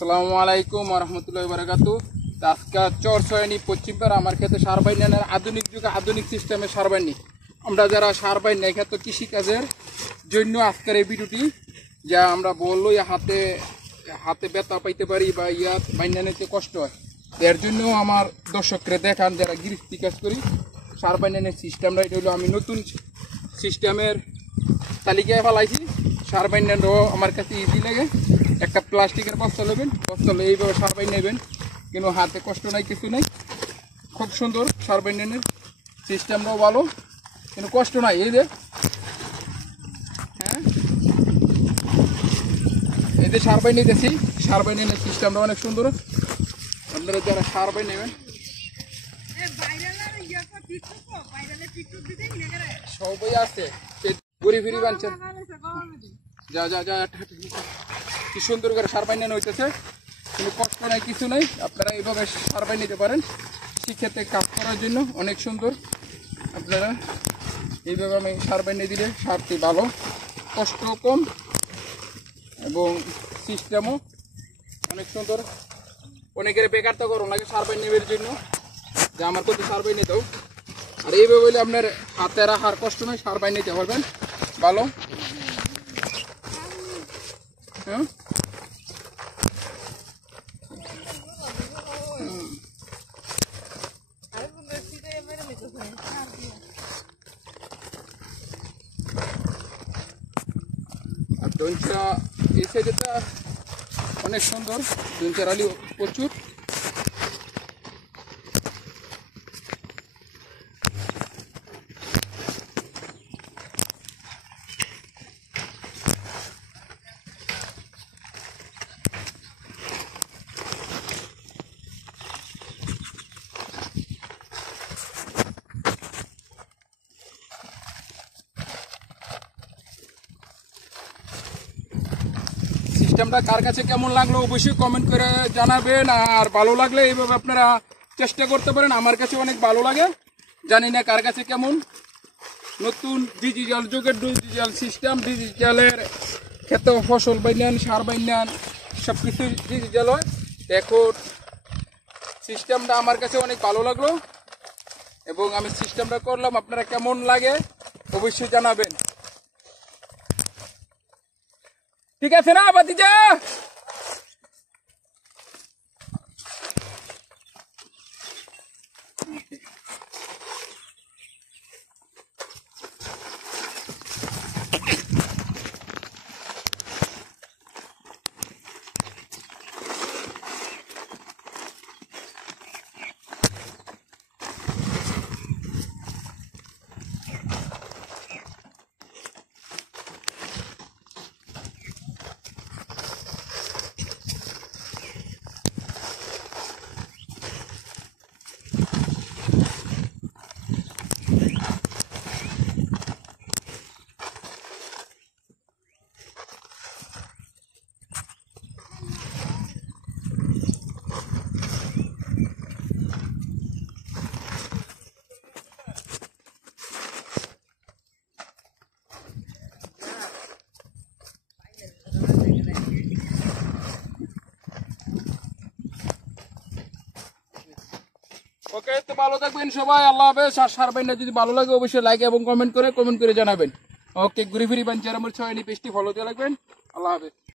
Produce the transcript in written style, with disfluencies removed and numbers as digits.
আসসালামু আলাইকুম ওয়া রাহমাতুল্লাহি ওয়া বারাকাতুহু। আজকে চরছয়নি পশ্চিমপাড়া আমার ক্ষেত্রে সার বাইনানের আধুনিক যুগে আধুনিক সিস্টেমে সার বাইনি। আমরা যারা সার বাইন এই ক্ষেত্রে কৃষিকাজের জন্য আজকের এই ভিডিওটি, যা আমরা বললো হাতে হাতে ব্যথা পাইতে পারি বা বাইনা নিতে কষ্ট হয়, এর জন্য আমার দর্শকরা দেখান যারা গৃহস্থী কাজ করি সার বাইনানের সিস্টেমটা। এটা হলো আমি নতুন সিস্টেমের তালিকায় ফেলাইছি। সার বাইনানও আমার কাছে ইজি লাগে। একটা প্লাস্টিকের বস্তা নেবেন, বস্তা এইভাবে সার বাইন নেবেন, কিন্তু হাতে কষ্ট নাই, কিছু নাই। খুব সুন্দর সার বাইনের সিস্টেমটাও ভালো, কিন্তু কষ্ট নাই। এই যে এই যে সার বাইন নিতেছি, সার বাইনের সিস্টেমটা অনেক সুন্দর। আপনারা যারা সার বাইন নেবেন সবাই আছে, ঘুরি ফিরি বানছেন। যা যা যা কি সুন্দর করে সার বাইন হইতেছে, কিন্তু কষ্ট নাই, কিছু নাই। আপনারা এইভাবে সার বাইন নিতে পারেন শিক্ষেত্রে কাজ করার জন্য, অনেক সুন্দর। আপনারা এইভাবে আমি সার বাইন দিলে সারটি ভালো, কষ্ট কম এবং সিস্টেমও অনেক সুন্দর। অনেকের বেকার তো করো লাগে সার বাইন নেবের জন্য, যে আমার কত সার বাইন নিতেও। আর এইভাবে বলে আপনার হাতে রাখার কষ্ট নয়, সার বাইন নিতে পারবেন ভালো। হ্যাঁ, আর দঞ্চা এই সাইডেটা অনেক সুন্দর, দঞ্চার আলি প্রচুর। সিস্টেমটা কার কাছে কেমন লাগলো অবশ্যই কমেন্ট করে জানাবেন। আর ভালো লাগলে এইভাবে আপনারা চেষ্টা করতে পারেন। আমার কাছে অনেক ভালো লাগে, জানি না কার কাছে কেমন। নতুন ডিজিটাল যুগের ডিজিটাল সিস্টেম, ডিজিটালের ক্ষেত্রে ফসল বাইনান, সার বাইনান সব কিছু ডিজিটাল হয়। এখন সিস্টেমটা আমার কাছে অনেক ভালো লাগলো এবং আমি সিস্টেমটা করলাম। আপনারা কেমন লাগে অবশ্যই জানাবেন। ঠিক আছে না বাতিজা? ওকে, তো ভালো থাকবেন সবাই, আল্লাহ হাফেজ। আর সার বাইনটা যদি ভালো লাগে অবশ্যই লাইক এবং কমেন্ট করে জানাবেন। ওকে, ঘুরে ফিরি বাঞ্চার আমার 6 পেজটি ফলো দিয়ে রাখবেন। আল্লাহ হাফেজ।